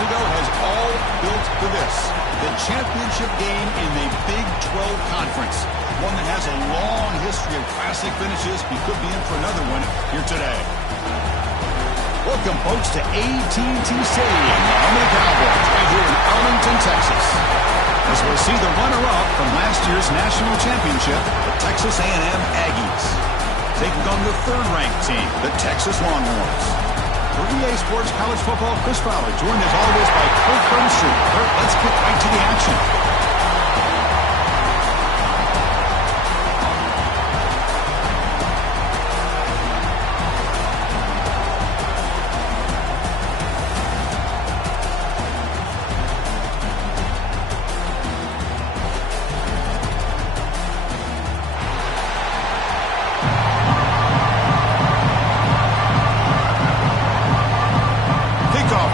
ago has all built to this. The championship game in the Big 12 Conference. One that has a long history of classic finishes. We could be in for another one here today. Welcome, folks, to AT&T Stadium, the home of the Cowboys, right here in Arlington, Texas. As we'll see the runner-up from last year's national championship, the Texas A&M Aggies, taking on the third-ranked team, the Texas Longhorns. For EA Sports College Football, Chris Fowler, joined as always by Kurt Burnstreet. Kurt, let's get right to the action.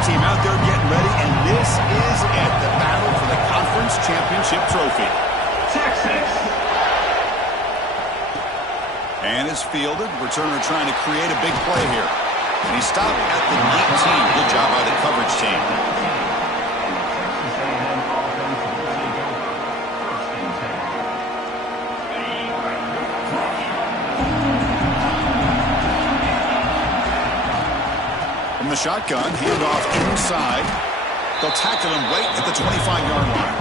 Team out there getting ready, and this is it, the battle for the conference championship trophy. Texas. And it's fielded. Returner trying to create a big play here. And he stopped at the 19. Good job by the coverage team. From the shotgun, handoff inside. They'll tackle him right at the 25-yard line.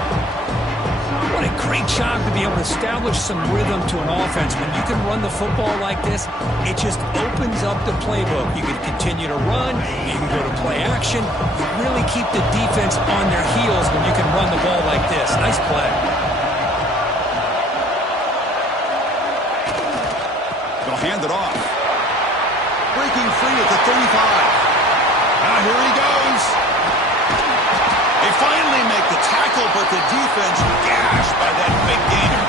What a great job to be able to establish some rhythm to an offense. When you can run the football like this, it just opens up the playbook. You can continue to run. You can go to play action. You really keep the defense on their heels when you can run the ball like this. Nice play. They'll hand it off. Breaking free at the 35. Now here he goes. They finally make the tackle, but the defense gashed by that big gainer.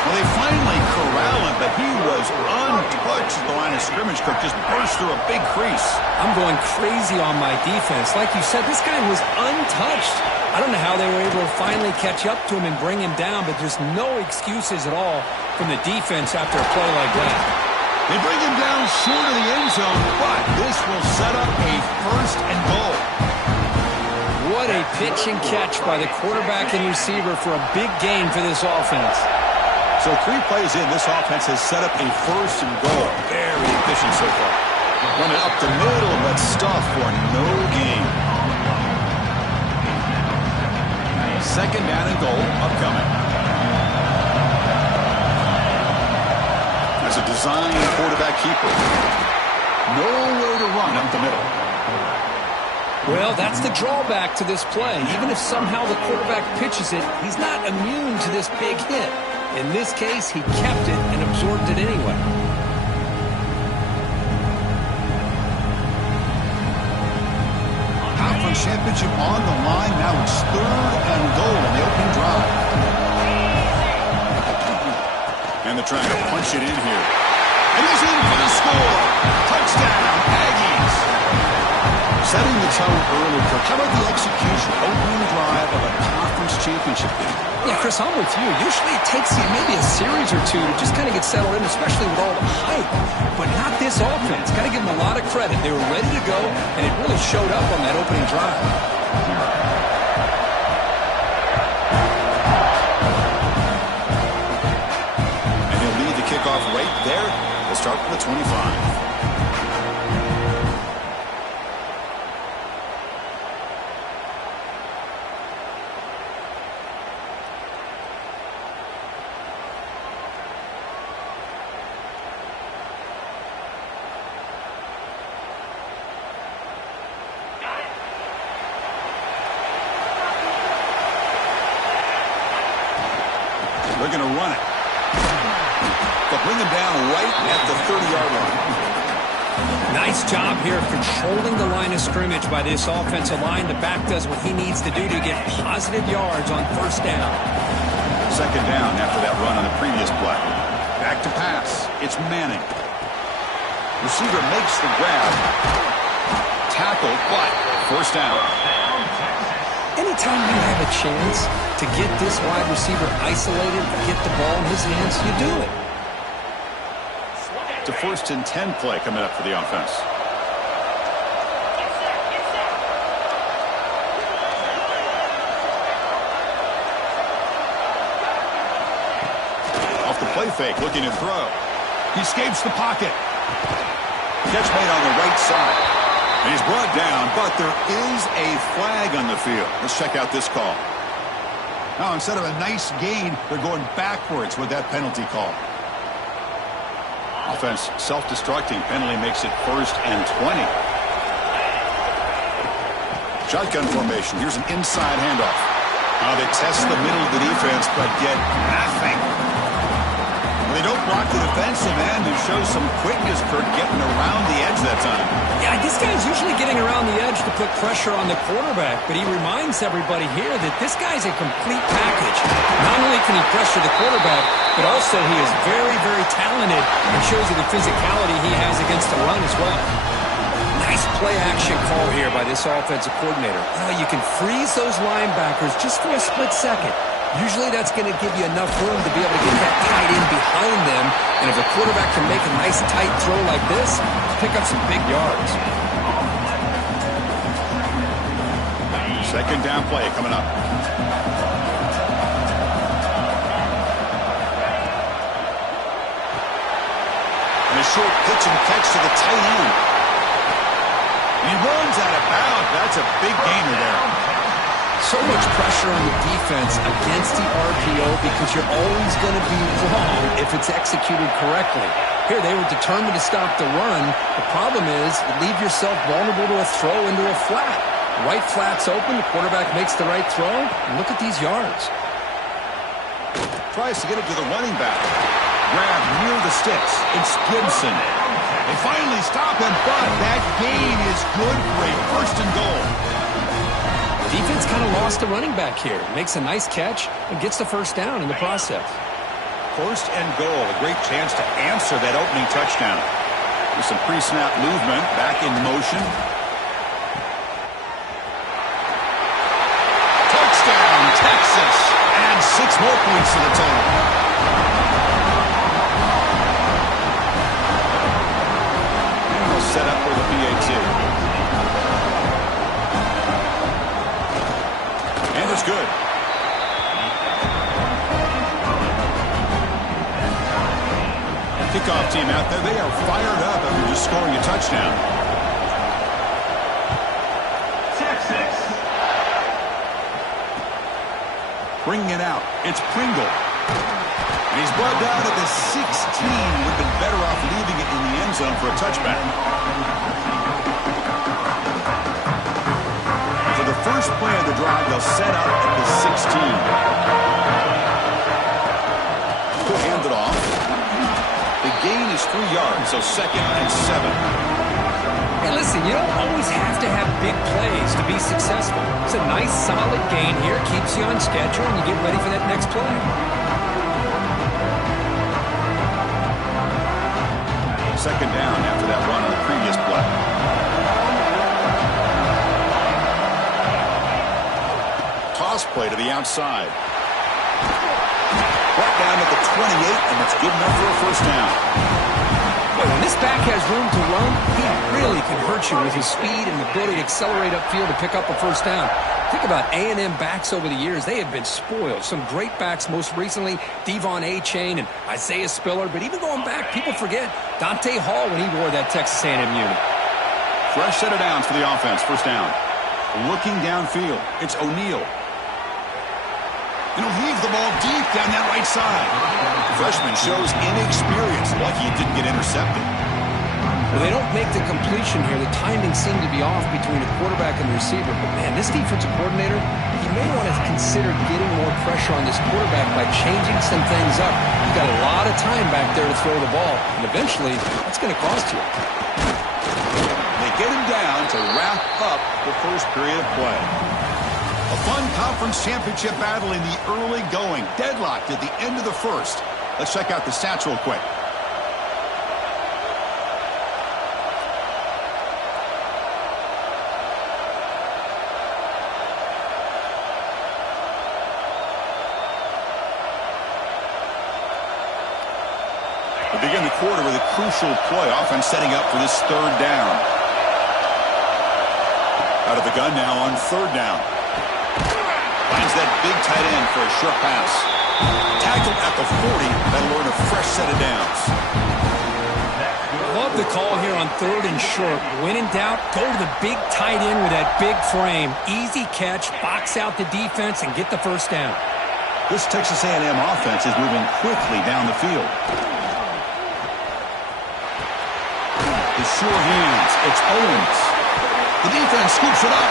Well, they finally corral him, but he was untouched at the line of scrimmage. Cook just burst through a big crease. I'm going crazy on my defense. Like you said, this guy was untouched. I don't know how they were able to finally catch up to him and bring him down, but there's no excuses at all from the defense after a play like that. They bring him down short of the end zone, but this will set up a first and goal. What a pitch and catch by the quarterback and receiver for a big gain for this offense. So 3 plays in, this offense has set up a first and goal. Very efficient so far. Run it up the middle, but stuff for no gain. Second down and goal upcoming. As a design quarterback keeper. Nowhere to run up the middle. Well, that's the drawback to this play. Even if somehow the quarterback pitches it, he's not immune to this big hit. In this case, he kept it and absorbed it anyway. Conference championship on the line. Now it's third and goal on the opening drive. And they're trying to punch it in here. And he's in for the score. Touchdown, Aggies. Setting the tone early, Cook. How about the execution, opening drive of a conference championship game? Yeah, Chris, I'm with you. Usually it takes you maybe a series or two to just kind of get settled in, especially with all the hype. But not this offense. Got to give them a lot of credit. They were ready to go, and it really showed up on that opening drive. And he'll lead the kickoff right there. We'll start from the 25. They're going to run it. They'll bring him down right at the 30-yard line. Nice job here controlling the line of scrimmage by this offensive line. The back does what he needs to do to get positive yards on first down. Second down after that run on the previous play. Back to pass. It's Manning. Receiver makes the grab. Tackle, but first down. Anytime you have a chance to get this wide receiver isolated, get the ball in his hands, you do it. It's a 1st and 10 play coming up for the offense. The play fake, looking to throw. He escapes the pocket. Catch made on the right side. And he's brought down, but there is a flag on the field. Let's check out this call. Now, instead of a nice gain, they're going backwards with that penalty call. Offense self-destructing. Penalty makes it 1st and 20. Shotgun formation. Here's an inside handoff. Now they test the middle of the defense, but get nothing. They don't block the defensive end and show some quickness for getting around the edge that time. Yeah, this guy's usually getting around the edge to put pressure on the quarterback, but he reminds everybody here that this guy's a complete package. Not only can he pressure the quarterback, but also he is very, very talented and shows you the physicality he has against the run as well. Nice play-action call here by this offensive coordinator. Well, you can freeze those linebackers just for a split second. Usually that's going to give you enough room to be able to get that tight end behind them. And if a quarterback can make a nice tight throw like this, pick up some big yards. Second down play coming up. And a short pitch and catch to the tight end. And he runs out of bounds. That's a big gainer there. So much pressure on the defense against the RPO because you're always going to be wrong if it's executed correctly. Here, they were determined to stop the run. The problem is you leave yourself vulnerable to a throw into a flat. Right flat's open, the quarterback makes the right throw, and look at these yards. Tries to get it to the running back. Grab near the sticks. It's Gibson. They finally stop him, but that gain is good for a 1st and goal. Defense kind of lost a running back here. Makes a nice catch and gets the 1st down in the process. 1st and goal. A great chance to answer that opening touchdown. With some pre-snap movement. Back in motion. Touchdown, Texas. And 6 more points to the total. And we'll set up for the PAT. And it's good. Kickoff team out there. They are fired up after just scoring a touchdown. Texas. Bringing it out. It's Pringle. And he's brought down at the 16. Would have been better off leaving it in the end zone for a touchback. First play of the drive, they'll set up at the 16. He'll hand it off. The gain is 3 yards, so 2nd and 7. Hey, listen, you don't always have to have big plays to be successful. It's a nice, solid gain here. Keeps you on schedule, and you get ready for that next play. Second down after that run on the previous play. Toss play to the outside. Right down at the 28, and it's good enough for a 1st down. Well, when this back has room to run, he really can hurt you with his speed and the ability to accelerate upfield to pick up a 1st down. Think about A&M backs over the years. They have been spoiled. Some great backs, most recently Devon Achane and Isaiah Spiller. But even going back, people forget Dante Hall when he wore that Texas A&M unit. Fresh set of downs for the offense. 1st down. Looking downfield. It's O'Neal. And he'll leave the ball deep down that right side. The freshman shows inexperience. Lucky it didn't get intercepted. Well, they don't make the completion here. The timing seemed to be off between the quarterback and the receiver. But, man, this defensive coordinator, he may want to consider getting more pressure on this quarterback by changing some things up. You've got a lot of time back there to throw the ball. And eventually, that's going to cost you. They get him down to wrap up the first period of play. A fun conference championship battle in the early going. Deadlocked at the end of the first. Let's check out the stats real quick. We begin the quarter with a crucial play. Offense setting up for this 3rd down. Out of the gun now on 3rd down. Finds that big tight end for a short pass. Tackled at the 40. That'll earn a fresh set of downs. Love the call here on 3rd and short. When in doubt, go to the big tight end with that big frame. Easy catch, box out the defense, and get the first down. This Texas A&M offense is moving quickly down the field. With sure hands, it's Owens. The defense scoops it up.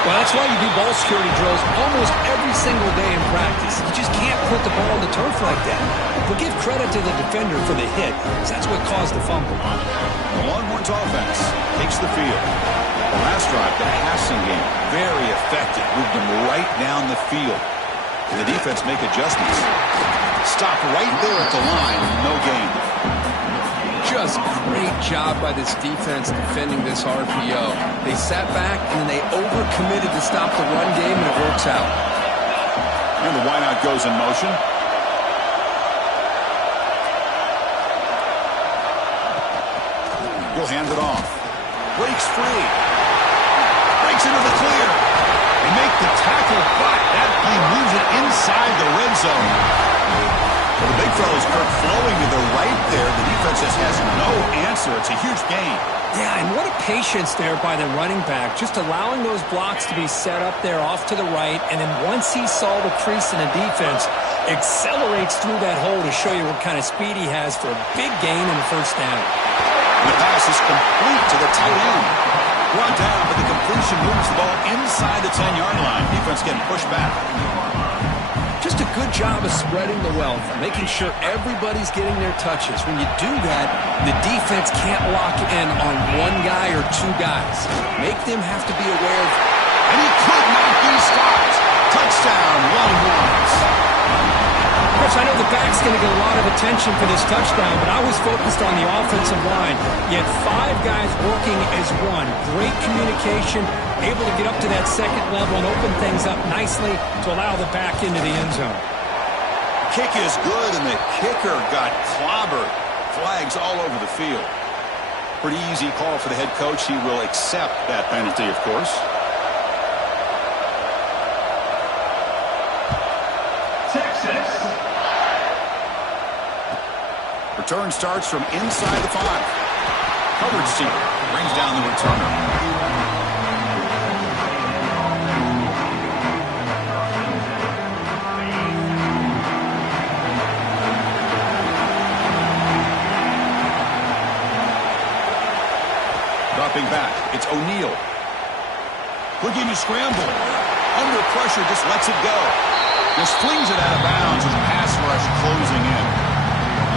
Well, that's why you do ball security drills almost every single day in practice. You just can't put the ball on the turf like that. But give credit to the defender for the hit, because that's what caused the fumble. The Longhorns offense takes the field. The last drive, the passing game, very effective. Moved them right down the field. And the defense make adjustments. Stop right there at the line, no gain. Just great job by this defense defending this RPO. They sat back and then they overcommitted to stop the run game, and it works out. And the wideout goes in motion. He'll hand it off. Breaks free. Breaks into the clear. They make the tackle, but that play moves it inside the red zone. Well, the big fella's flowing to the right there. The defense just has no answer. It's a huge gain. Yeah, and what a patience there by the running back, just allowing those blocks to be set up there off to the right, and then once he saw the crease in the defense, accelerates through that hole to show you what kind of speed he has for a big gain in the first down. The pass is complete to the tight end. Brought down, but the completion moves the ball inside the 10-yard line. Defense getting pushed back. Just a good job of spreading the wealth, making sure everybody's getting their touches. When you do that, the defense can't lock in on one guy or two guys. Make them have to be aware of, and he could not be stopped. Touchdown, Longhorns. Chris, I know the back's going to get a lot of attention for this touchdown, but I was focused on the offensive line. You had 5 guys working as one. Great communication, able to get up to that second level and open things up nicely to allow the back into the end zone. Kick is good, and the kicker got clobbered. Flags all over the field. Pretty easy call for the head coach. He will accept that penalty, of course. Texas. Return starts from inside the 5. Coverage team brings down the returner. Dropping back, it's O'Neal. Looking to scramble. Under pressure, just lets it go. Just flings it out of bounds as pass rush closing in.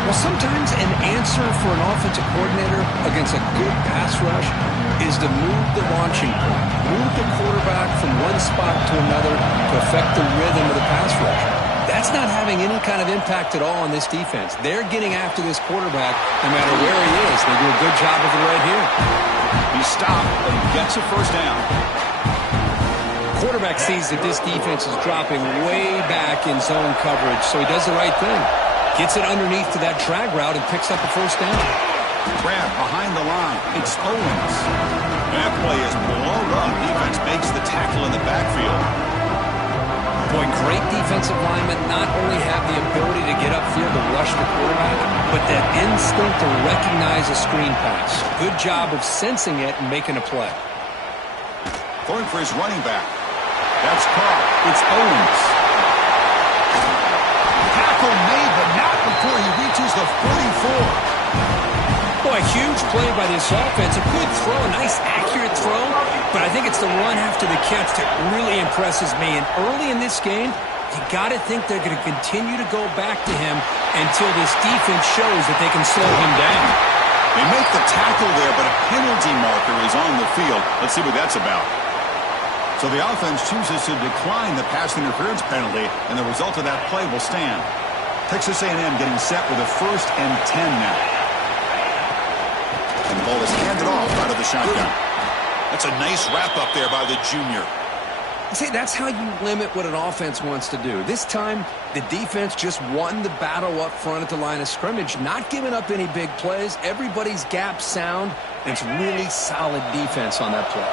Well, sometimes an answer for an offensive coordinator against a good pass rush is to move the launching point, move the quarterback from one spot to another to affect the rhythm of the pass rush. That's not having any kind of impact at all on this defense. They're getting after this quarterback no matter where he is. They do a good job of it right here. He stopped, but he gets a first down. Quarterback sees that this defense is dropping way back in zone coverage, so he does the right thing. Gets it underneath to that drag route and picks up a first down. Grab behind the line. It's Owens. That play is blown up. Defense makes the tackle in the backfield. Boy, great defensive linemen not only have the ability to get upfield to rush the quarterback, but that instinct to recognize a screen pass. Good job of sensing it and making a play. Throwing for his running back. That's Carr. It's Owens. Tackle made, but not before he reaches the 44. Boy, huge play by this offense. A good throw, a nice accurate throw, but I think it's the run after the catch that really impresses me. And early in this game, you got to think they're going to continue to go back to him until this defense shows that they can slow him down. They make the tackle there, but a penalty marker is on the field. Let's see what that's about. So the offense chooses to decline the pass interference penalty, and the result of that play will stand. Texas A&M getting set with a 1st and 10 now. And the ball is handed off out of the shotgun. That's a nice wrap-up there by the junior. See, that's how you limit what an offense wants to do. This time, the defense just won the battle up front at the line of scrimmage, not giving up any big plays. Everybody's gap sound, and it's really solid defense on that play.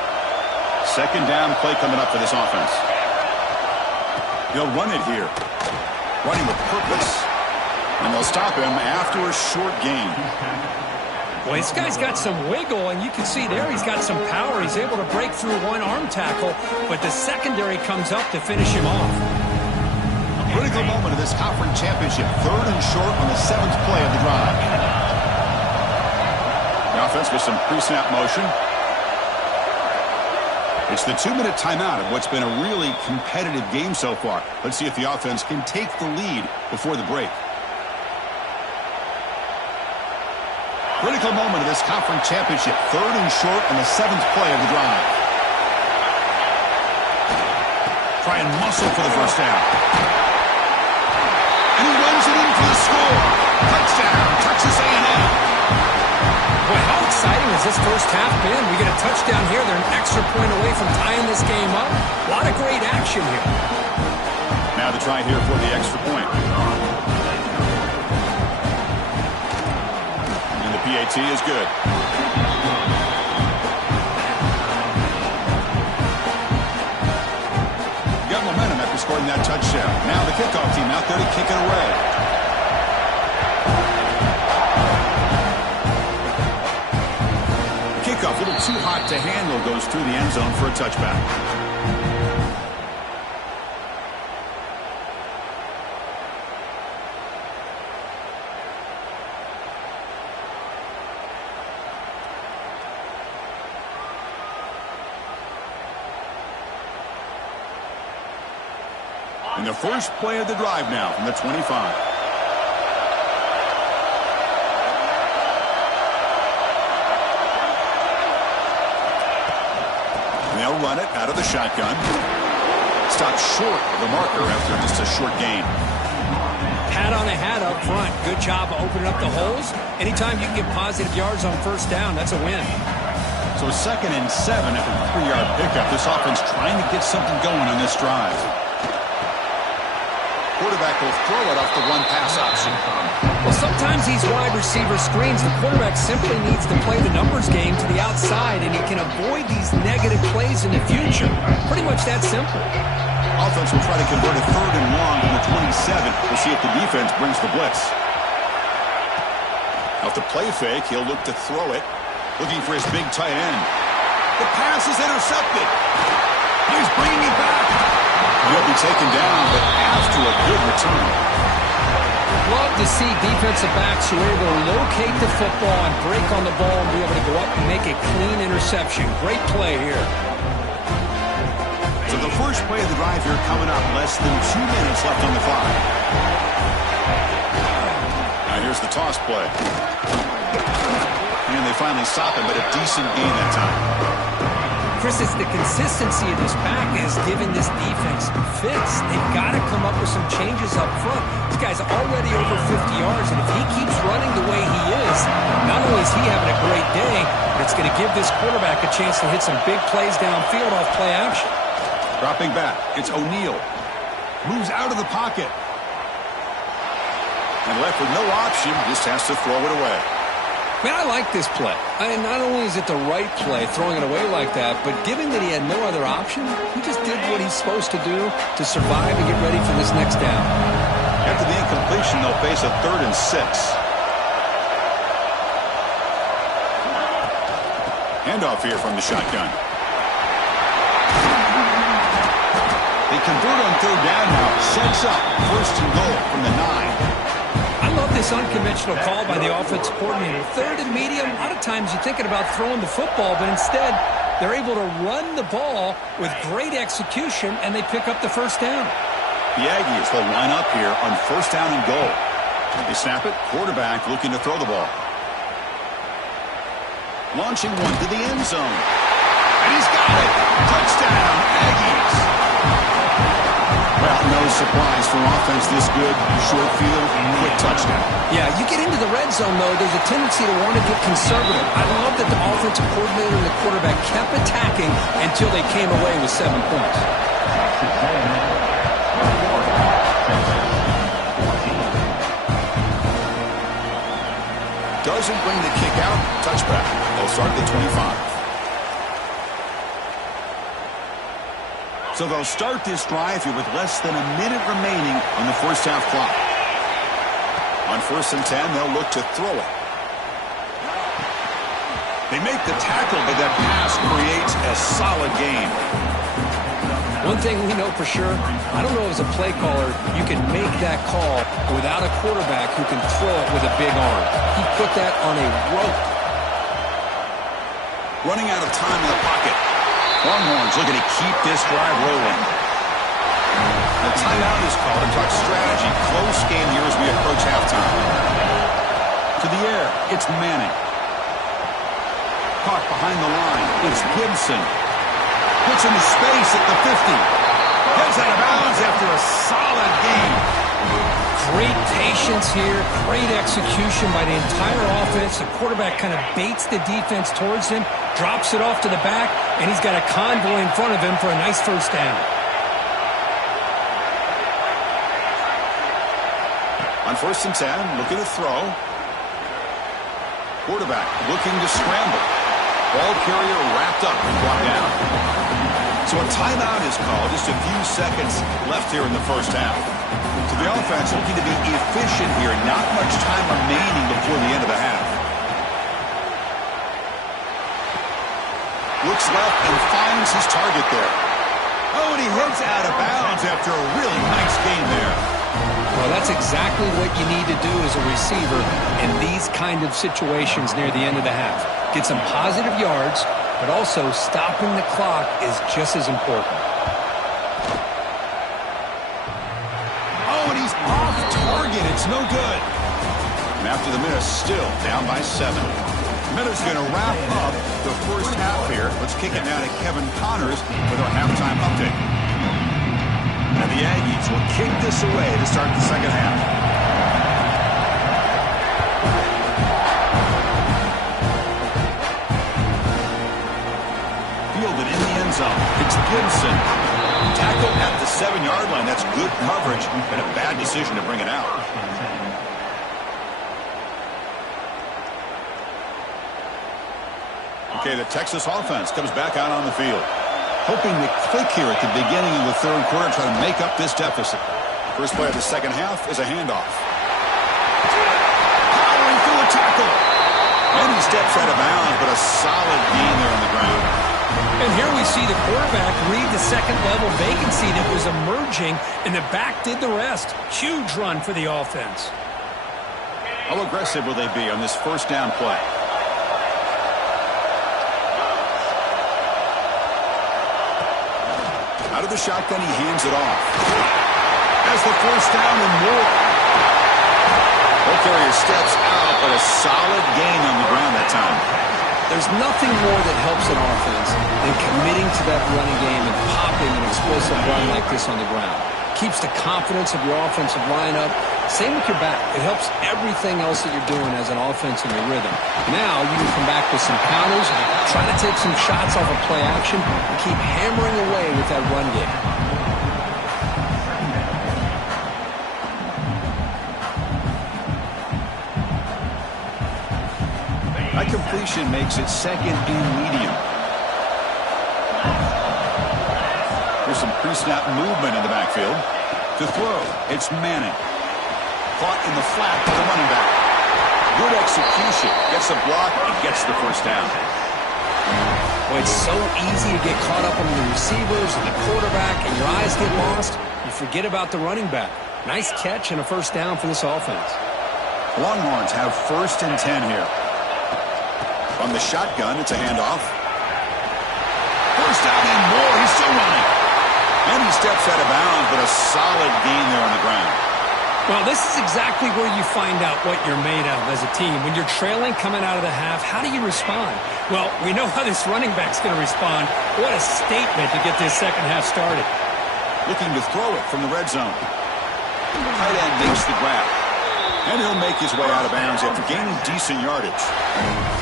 2nd down play coming up for this offense. They'll run it here. Running with purpose. And they'll stop him after a short gain. Well, this guy's got some wiggle, and you can see there he's got some power. He's able to break through one arm tackle, but the secondary comes up to finish him off. A critical moment of this conference championship. 3rd and short on the 7th play of the drive. The offense with some pre-snap motion. It's the 2-minute timeout of what's been a really competitive game so far. Let's see if the offense can take the lead before the break. Critical moment of this conference championship. 3rd and short on the 7th play of the drive. Try and muscle for the first down. And he runs it in for the score. Touchdown, Texas A&M. Boy, how exciting has this first half been? We get a touchdown here. They're an extra point away from tying this game up. A lot of great action here. Now the try here for the extra point. And the PAT is good. Got momentum after scoring that touchdown. Now the kickoff team out there to kick it away. Kickoff, a little too hot to handle, goes through the end zone for a touchback. And the first play of the drive now from the 25. They'll run it out of the shotgun. Stopped short of the marker after just a short gain. Hat on a hat up front. Good job of opening up the holes. Anytime you can get positive yards on first down, that's a win. So 2nd and 7 after a 3-yard pickup. This offense trying to get something going on this drive. Quarterback will throw it off the one pass option. Well, sometimes these wide receiver screens, the quarterback simply needs to play the numbers game to the outside, and he can avoid these negative plays in the future. Pretty much that simple. Offense will try to convert a 3rd and long from the 27. We'll see if the defense brings the blitz. Off the play fake, he'll look to throw it. Looking for his big tight end. The pass is intercepted. He's bringing it back. He'll be taken down, but after a good return. Love to see defensive backs who are able to locate the football and break on the ball and be able to go up and make a clean interception. Great play here. So the first play of the drive here coming up. Less than 2 minutes left on the clock. Now here's the toss play. And they finally stop him, but a decent gain that time. Chris, it's the consistency of this pack is giving this defense fits. They've got to come up with some changes up front. This guy's already over 50 yards, and if he keeps running the way he is, not only is he having a great day, but it's going to give this quarterback a chance to hit some big plays downfield off play action. Dropping back, it's O'Neal. Moves out of the pocket. And left with no option, just has to throw it away. Man, I like this play. Not only is it the right play, throwing it away like that, but given that he had no other option, he just did what he's supposed to do to survive and get ready for this next down. After the incompletion, they'll face a 3rd and 6. Handoff here from the shotgun. They convert on 3rd down now. Sets up 1st and goal from the 9. I love this unconventional call by the offensive coordinator. 3rd and medium, a lot of times you're thinking about throwing the football, but instead they're able to run the ball with great execution, and they pick up the first down. The Aggies will line up here on 1st down and goal. They snap it, quarterback looking to throw the ball. Launching one to the end zone. And he's got it! Touchdown, Aggies! Well, no surprise for offense this good. Short field, quick touchdown. Yeah, you get into the red zone, though, there's a tendency to want to get conservative. I love that the offensive coordinator and the quarterback kept attacking until they came away with 7 points. Doesn't bring the kick out. Touchback. They'll start at the 25. So they'll start this drive here with less than a minute remaining on the first half clock. On 1st and 10, they'll look to throw it. They make the tackle, but that pass creates a solid gain. One thing we know for sure, I don't know as a play caller, you can make that call without a quarterback who can throw it with a big arm. He put that on a rope. Running out of time in the pocket. Longhorns looking to keep this drive rolling. The timeout is called to talk strategy. Close game here as we approach halftime. To the air, it's Manning. Caught behind the line. It's Gibson. Puts into space at the 50. Gets out of bounds after a solid gain. Great patience here. Great execution by the entire offense. The quarterback kind of baits the defense towards him, drops it off to the back, and he's got a convoy in front of him for a nice first down. On 1st and 10, looking to throw. Quarterback looking to scramble. Ball carrier wrapped up and brought down. So a timeout is called. Just a few seconds left here in the first half. So the offense looking to be efficient here. Not much time remaining before the end of the half. Looks left and finds his target there. Oh, and he hits out of bounds after a really nice game there. Well, that's exactly what you need to do as a receiver in these kind of situations near the end of the half. Get some positive yards, but also stopping the clock is just as important. Oh, and he's off target. It's no good. And after the miss, still down by 7. Miller's going to wrap up the first half here. Let's kick it now to Kevin Connors with our halftime update. And the Aggies will kick this away to start the second half. Fielded in the end zone. It's Gibson. Tackle at the 7-yard line. That's good coverage and a bad decision to bring it out. Okay, the Texas offense comes back out on the field. Hoping to click here at the beginning of the third quarter and try to make up this deficit. First play of the second half is a handoff. Powering through a tackle. And he steps out of bounds, but a solid gain there on the ground. And here we see the quarterback read the second-level vacancy that was emerging, and the back did the rest. Huge run for the offense. How aggressive will they be on this first down play? Out of the shotgun, he hands it off. As the first down and more. Ball carrier steps out, but a solid gain on the ground that time. There's nothing more that helps an offense than committing to that running game and popping an explosive run like this on the ground. Keeps the confidence of your offensive lineup. Same with your back. It helps everything else that you're doing as an offense in your rhythm. Now you can come back with some counters, try to take some shots off of play action, and keep hammering away with that run game. That completion makes it second and medium. There's some pre-snap movement in the backfield. To throw, it's Manning. Caught in the flat by the running back. Good execution. Gets a block and gets the first down. Well, it's so easy to get caught up on the receivers and the quarterback, and your eyes get lost. You forget about the running back. Nice catch and a first down for this offense. Longhorns have 1st and 10 here. From the shotgun, it's a handoff. First down and more. He's still running. And he steps out of bounds, but a solid gain there on the ground. Well, this is exactly where you find out what you're made of as a team. When you're trailing coming out of the half, how do you respond? Well, we know how this running back's going to respond. What a statement to get this second half started. Looking to throw it from the red zone. Tight end makes the grab. And he'll make his way out of bounds after gaining decent yardage.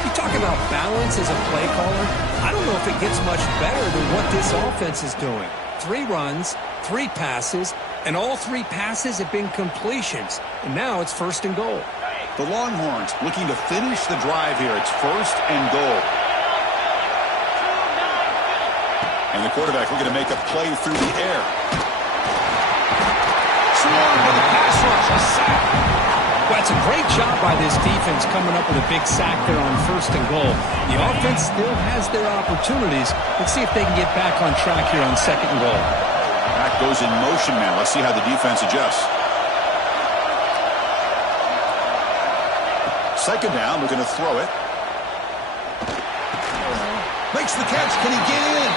You talk about balance as a play caller. I don't know if it gets much better than what this offense is doing. 3 runs, 3 passes, and all 3 passes have been completions. And now it's 1st and goal. The Longhorns looking to finish the drive here. It's 1st and goal. And the quarterback looking to make a play through the air. Swarmed with a pass rush, a sack. Well, it's a great job by this defense coming up with a big sack there on 1st and goal. The offense still has their opportunities. Let's see if they can get back on track here on 2nd and goal. Back goes in motion now. Let's see how the defense adjusts. 2nd down, we're going to throw it. Makes the catch. Can he get in?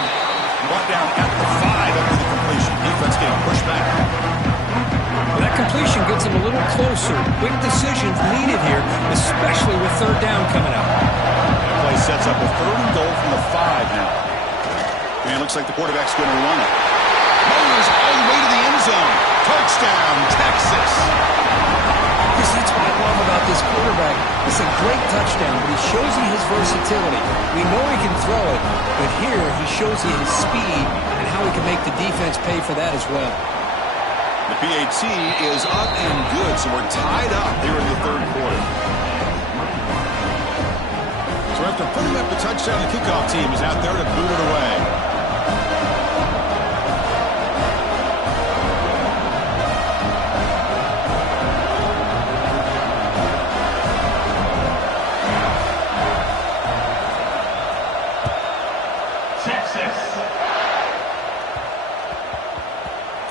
Brought down at the 5 after the completion. Defense getting pushed back. Well, that completion gets him a little closer. Quick decisions needed here, especially with 3rd down coming up. That play sets up a 3rd and goal from the 5 now. And looks like the quarterback's going to run it. Motors all the way to the end zone. Touchdown, Texas. Because that's what I love about this quarterback. It's a great touchdown, but he shows you his versatility. We know he can throw it, but here he shows you his speed and how he can make the defense pay for that as well. The PAT is up and good, so we're tied up here in the 3rd quarter. So after putting up the touchdown, the kickoff team is out there to boot it away.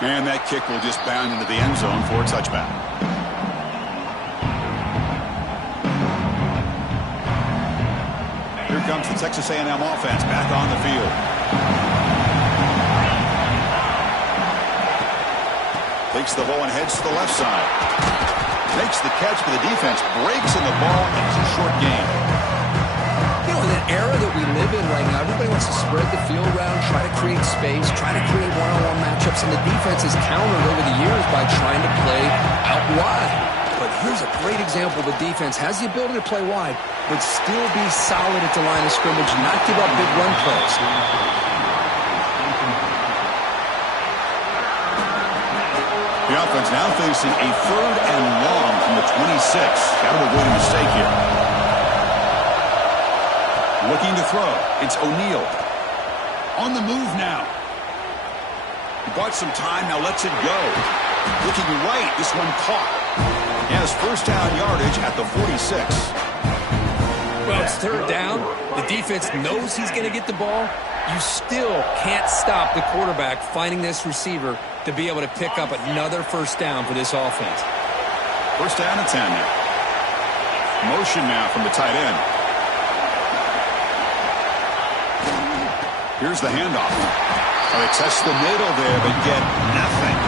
And that kick will just bound into the end zone for a touchback. Here comes the Texas A&M offense back on the field. Takes the ball and heads to the left side. Makes the catch, but the defense breaks in the ball, and it's a short gain. You know, in that era that we live in right now, everybody wants to spread the field around, try to create space, try to create one-on-one matchups, and the defense has countered over the years by trying to play out wide. But here's a great example. The defense has the ability to play wide, but still be solid at the line of scrimmage, not give up big run plays. The offense now facing a 3rd and long from the 26. Got to avoid a mistake here. Looking to throw. It's O'Neal. On the move now. He bought some time, now lets it go. Looking right, this one caught. He has 1st down yardage at the 46. Well, it's 3rd down. The defense knows he's going to get the ball. You still can't stop the quarterback finding this receiver to be able to pick up another 1st down for this offense. 1st down and 10 now. Motion now from the tight end. Here's the handoff. They test the middle there, but get nothing.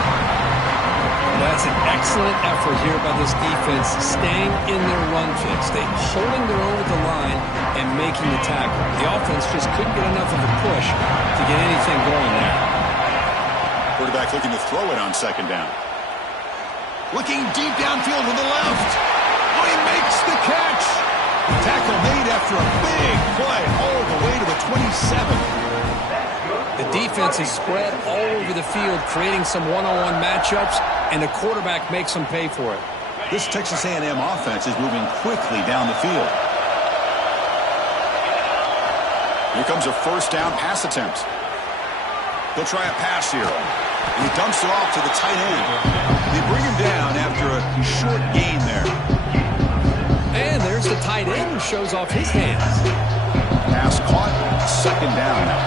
That's an excellent effort here by this defense, staying in their run fix. They holding their own at the line and making the tackle. The offense just couldn't get enough of a push to get anything going there. Quarterback looking to throw it on 2nd down. Looking deep downfield to the left. Oh, he makes the catch. Tackle made after a big play all the way to the 27. The defense is spread all over the field, creating some one-on-one matchups, and the quarterback makes them pay for it. This Texas A&M offense is moving quickly down the field. Here comes a 1st down pass attempt. He'll try a pass here. And he dumps it off to the tight end. They bring him down after a short gain there. And there's the tight end who shows off his hands. Pass caught. 2nd down now.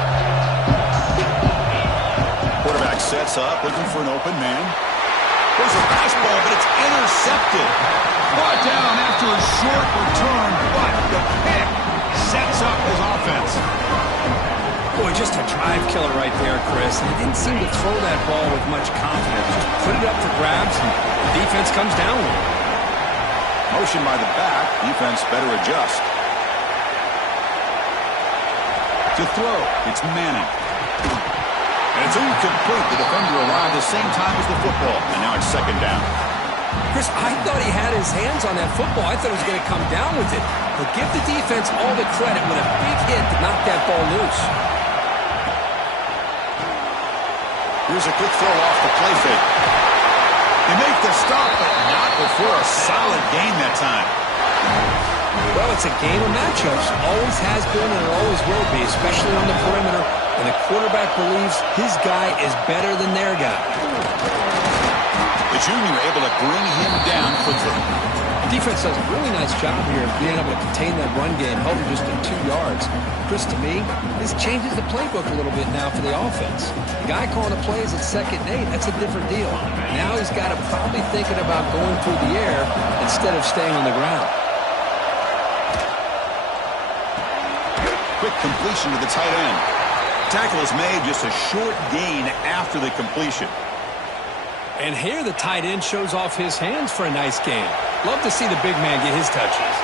Quarterback sets up, looking for an open man. There's a fastball, but it's intercepted. Brought down after a short return, but the pick sets up his offense. Boy, just a drive killer right there, Chris. And he didn't seem to throw that ball with much confidence. Just put it up for grabs, and the defense comes down with it. Motion by the back. Defense better adjust. To throw, it's Manning. And it's incomplete. The defender arrived the same time as the football. And now it's 2nd down. Chris, I thought he had his hands on that football. I thought he was going to come down with it. But give the defense all the credit with a big hit to knock that ball loose. Here's a quick throw off the play fake. They make the stop, but not before a solid gain that time. Well, it's a game of matchups. Always has been and it always will be, especially on the perimeter. And the quarterback believes his guy is better than their guy. The junior able to bring him down quickly. The defense does a really nice job here of being able to contain that run game, held it just in 2 yards. Chris, to me, this changes the playbook a little bit now for the offense. The guy calling the plays at 2nd and 8, that's a different deal. Now he's got to probably thinking about going through the air instead of staying on the ground. Quick completion to the tight end. Tackle is made, just a short gain after the completion. And here the tight end shows off his hands for a nice gain. Love to see the big man get his touches.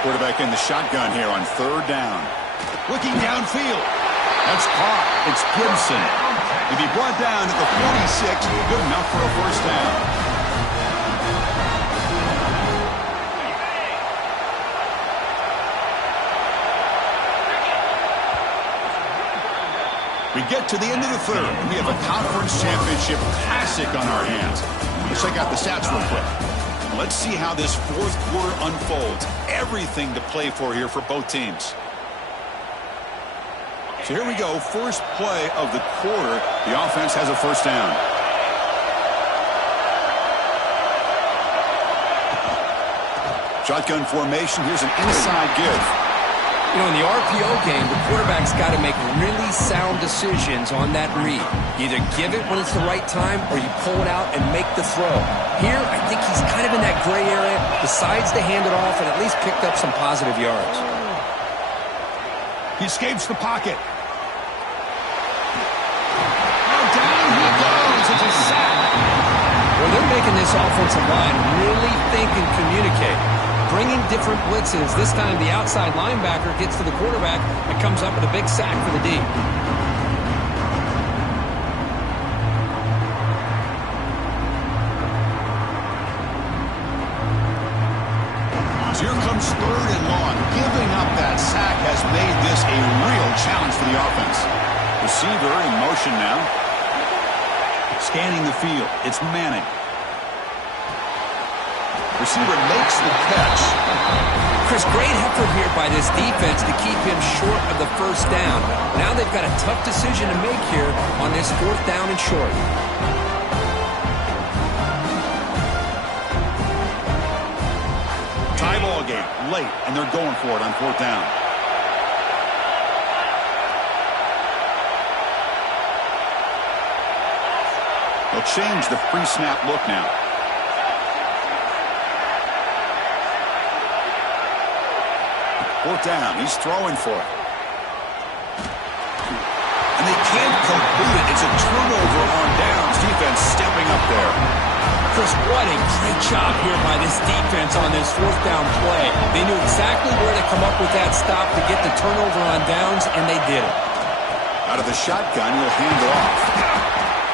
Quarterback in the shotgun here on 3rd down. Looking downfield. That's caught. It's Gibson. If he brought down at the 46, good enough for a 1st down. We get to the end of the 3rd. We have a conference championship classic on our hands. Let's check out the stats real quick. Let's see how this 4th quarter unfolds. Everything to play for here for both teams. So here we go. First play of the quarter. The offense has a 1st down. Shotgun formation. Here's an inside give. You know, in the RPO game, the quarterback's got to make really sound decisions on that read. You either give it when it's the right time or you pull it out and make the throw. Here, I think he's kind of in that gray area, decides to hand it off and at least picked up some positive yards. He escapes the pocket. Now down he goes. It's a sack. Well, they're making this offensive line really think and communicate. Bringing different blitzes. This time the outside linebacker gets to the quarterback and comes up with a big sack for the D. So here comes 3rd and long. Giving up that sack has made this a real challenge for the offense. Receiver in motion now. Scanning the field. It's Manning. Receiver makes the catch. Chris, great effort here by this defense to keep him short of the 1st down. Now they've got a tough decision to make here on this 4th down and short. Tie ball game late, and they're going for it on 4th down. They'll change the pre-snap look now. Fourth down. He's throwing for it. And they can't complete it. It's a turnover on downs. Defense stepping up there. Chris, what a great job here by this defense on this 4th down play. They knew exactly where to come up with that stop to get the turnover on downs, and they did it. Out of the shotgun, he'll hand it off.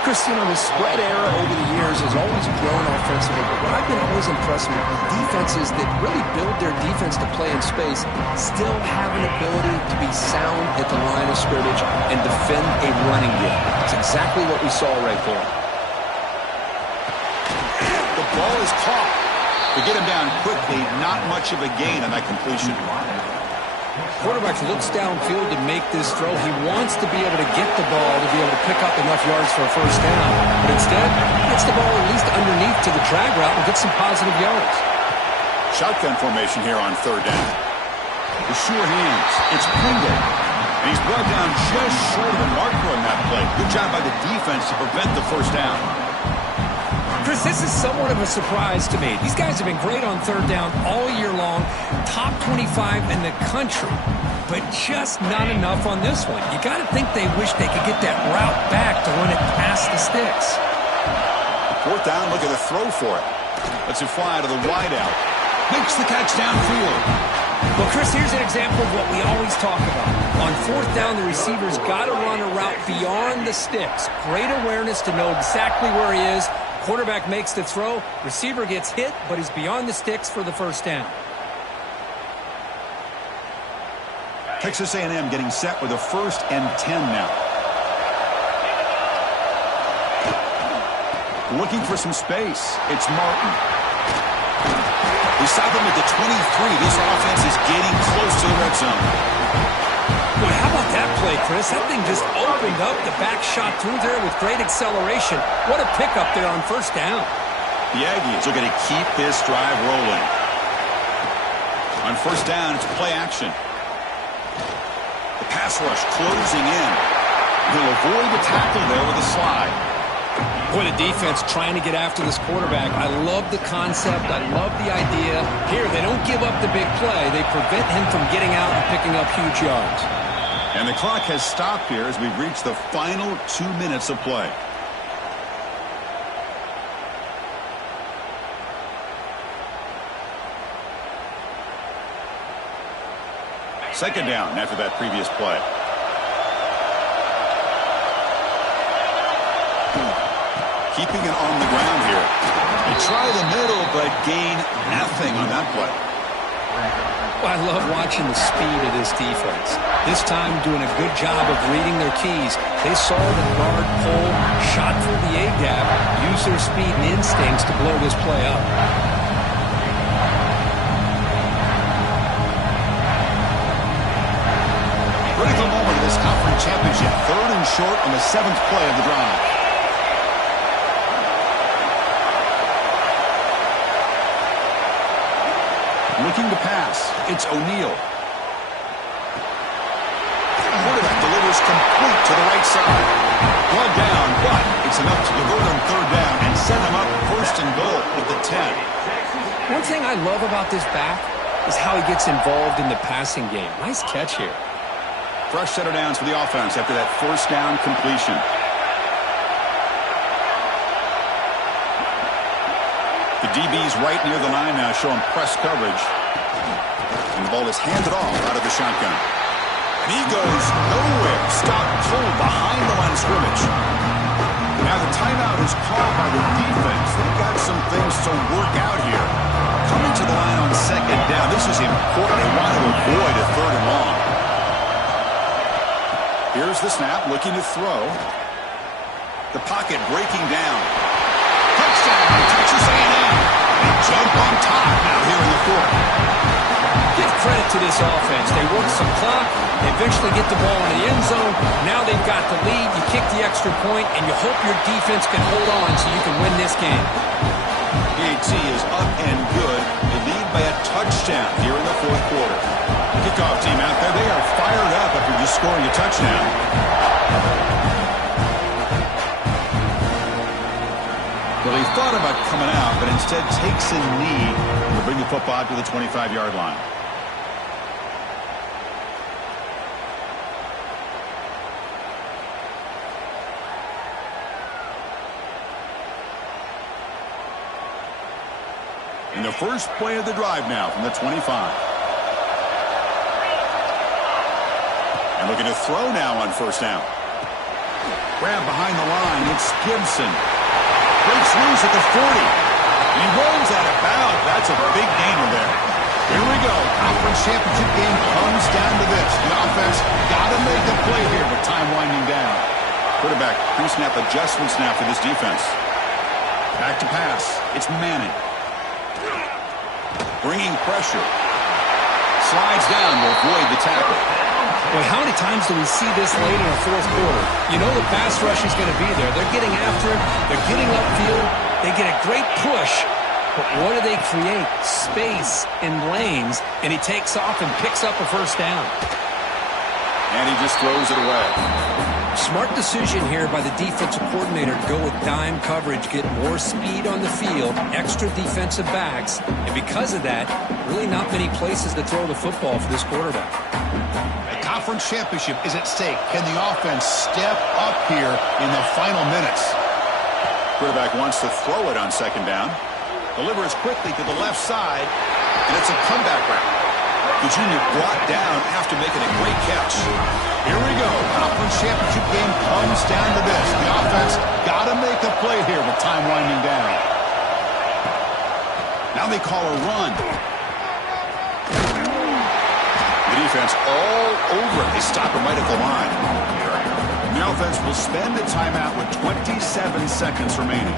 Chris, you know, the spread era over the years has always grown offensively, but what I've been always impressed with defenses that really build their defense to play in space still have an ability to be sound at the line of scrimmage and defend a running game. That's exactly what we saw right there. The ball is caught. To get him down quickly, not much of a gain on that completion. Quarterback looks downfield to make this throw. He wants to be able to get the ball to be able to pick up enough yards for a 1st down. But instead, gets the ball at least underneath to the drag route and gets some positive yards. Shotgun formation here on 3rd down. The sure hands. It's Pringle. And he's brought down just short of the marker on that play. Good job by the defense to prevent the 1st down. Chris, this is somewhat of a surprise to me. These guys have been great on 3rd down all year long, top 25 in the country, but just not enough on this one. You got to think they wish they could get that route back to run it past the sticks. 4th down, look at the throw for it. Lets it fly to the wideout. Makes the catch downfield. Well, Chris, here's an example of what we always talk about. On 4th down, the receiver's got to run a route beyond the sticks. Great awareness to know exactly where he is. Quarterback makes the throw. Receiver gets hit, but he's beyond the sticks for the 1st down. Texas A&M getting set with a 1st and 10 now. Looking for some space. It's Martin. We stop him at the 23. This offense is getting close to the red zone. Boy, how about that play, Chris? That thing just opened up. The back shot through there with great acceleration. What a pickup there on first down. The Aggies are going to keep this drive rolling. On first down, it's play action. The pass rush closing in. He'll avoid the tackle there with a slide. Boy, the defense trying to get after this quarterback. I love the concept. I love the idea. Here, they don't give up the big play. They prevent him from getting out and picking up huge yards. And the clock has stopped here as we've reached the final 2 minutes of play. Second down after that previous play. Keeping it on the ground here. They try the middle, but gain nothing on that play. Well, I love watching the speed of this defense. This time doing a good job of reading their keys. They saw the guard pull, shot through the A-gap, used their speed and instincts to blow this play up. Critical moment of this conference championship. 3rd and short on the 7th play of the drive. Looking to pass. It's O'Neal. Quarterback delivers complete to the right side. One down, but it's enough to convert on 3rd down and set him up 1st and goal with the 10. One thing I love about this back is how he gets involved in the passing game. Nice catch here. Fresh set of downs for the offense after that 1st down completion. The DB's right near the line now, showing press coverage. And the ball is handed off out of the shotgun. And he goes nowhere. Stop pulled behind the line of scrimmage. Now the timeout is called by the defense. They've got some things to work out here. Coming to the line on 2nd down. This is important. They want to avoid a 3rd and long. Here's the snap, looking to throw. The pocket breaking down. Touchdown, Texas A&M. They jump on top now here in the 4th. Give credit to this offense. They work some clock. They eventually get the ball in the end zone. Now they've got the lead. You kick the extra point, and you hope your defense can hold on so you can win this game. PAT is up and good. They lead by a touchdown here in the 4th quarter. Kickoff team out there. They are fired up after just scoring a touchdown. Well, he thought about coming out, but instead takes a knee to bring the football to the 25-yard line. In the first play of the drive now from the 25. And looking to throw now on 1st down. Grab behind the line. It's Gibson. Breaks loose at the 40. He rolls out of bounds. That's a big gainer there. Here we go. Conference championship game comes down to this. The offense got to make a play here with time winding down. Quarterback pre-snap adjustments now for this defense. Back to pass. It's Manning. Bringing pressure. Slides down to avoid the tackle. Boy, how many times do we see this late in the 4th quarter? You know the pass rush is going to be there. They're getting after him. They're getting upfield. They get a great push. But what do they create? Space in lanes. And he takes off and picks up a 1st down. And he just throws it away. Smart decision here by the defensive coordinator to go with dime coverage, get more speed on the field, extra defensive backs, and because of that, really not many places to throw the football for this quarterback. A conference championship is at stake. Can the offense step up here in the final minutes? Quarterback wants to throw it on 2nd down. Delivers quickly to the left side, and it's a comeback route. The junior brought down after making a great catch. Here we go. Conference championship game comes down to this. The offense got to make a play here with time winding down. Now they call a run. The defense all over it. They stop him right at the line. And the offense will spend a timeout with 27 seconds remaining.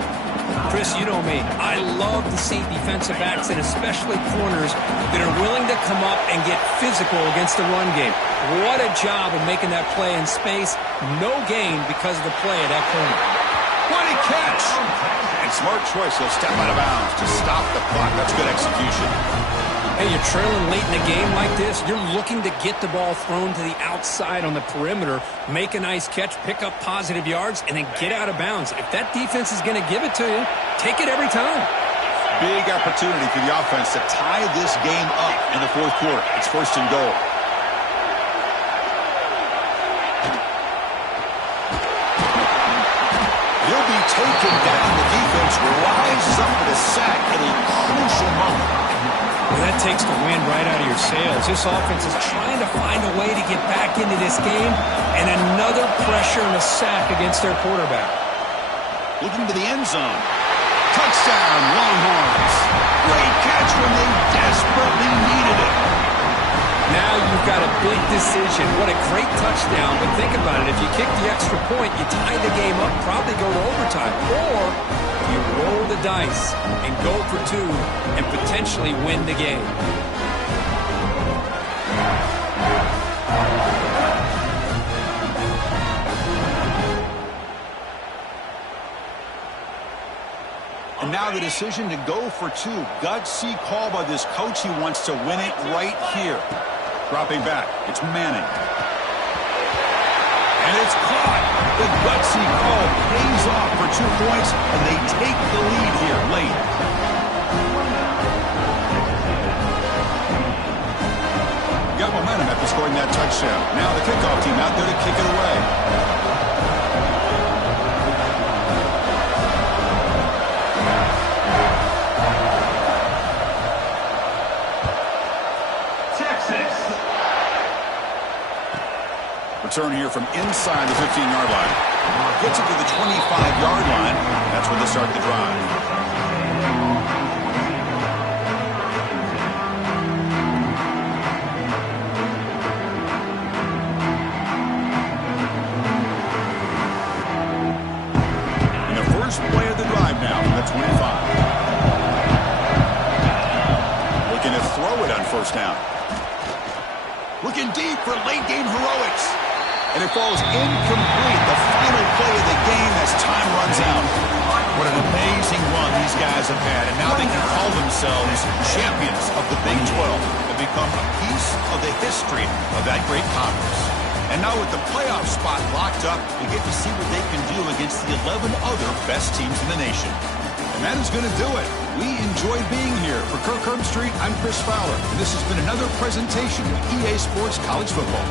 Chris, you know me. I love to see defensive backs and especially corners that are willing to come up and get physical against the run game. What a job of making that play in space. No gain because of the play at that corner. What a catch! And smart choice. He'll step out of bounds to stop the clock. That's good execution. Hey, you're trailing late in the game like this. You're looking to get the ball thrown to the outside on the perimeter, make a nice catch, pick up positive yards, and then get out of bounds. If that defense is going to give it to you, take it every time. Big opportunity for the offense to tie this game up in the fourth quarter. It's first and goal. He'll be taken down. The defense rises up for the sack at a crucial moment. Well, that takes the wind right out of your sails. This offense is trying to find a way to get back into this game, and another pressure and a sack against their quarterback. Looking to the end zone. Touchdown, Longhorns. Great catch when they desperately needed it. Now you've got a big decision. What a great touchdown, but think about it. If you kick the extra point, you tie the game up, probably go to overtime. Or you roll the dice and go for two and potentially win the game. And now the decision to go for two. Gutsy call by this coach. He wants to win it right here. Dropping back. It's Manning. And it's caught. The gutsy call pays off for 2 points, and they take the lead here late. Got momentum after scoring that touchdown. Now the kickoff team out there to kick it away. Return here from inside the 15-yard line. Gets it to the 25-yard line. That's where they start the drive. And the first play of the drive now from the 25. Looking to throw it on first down. Looking deep for late-game heroics. And it falls incomplete, the final play of the game as time runs out. What an amazing run these guys have had, and now they can call themselves champions of the Big 12 and become a piece of the history of that great conference. And now with the playoff spot locked up, we get to see what they can do against the 11 other best teams in the nation. And that is going to do it. We enjoyed being here. For Kirk Herbstreit, I'm Chris Fowler, and this has been another presentation of EA Sports College Football.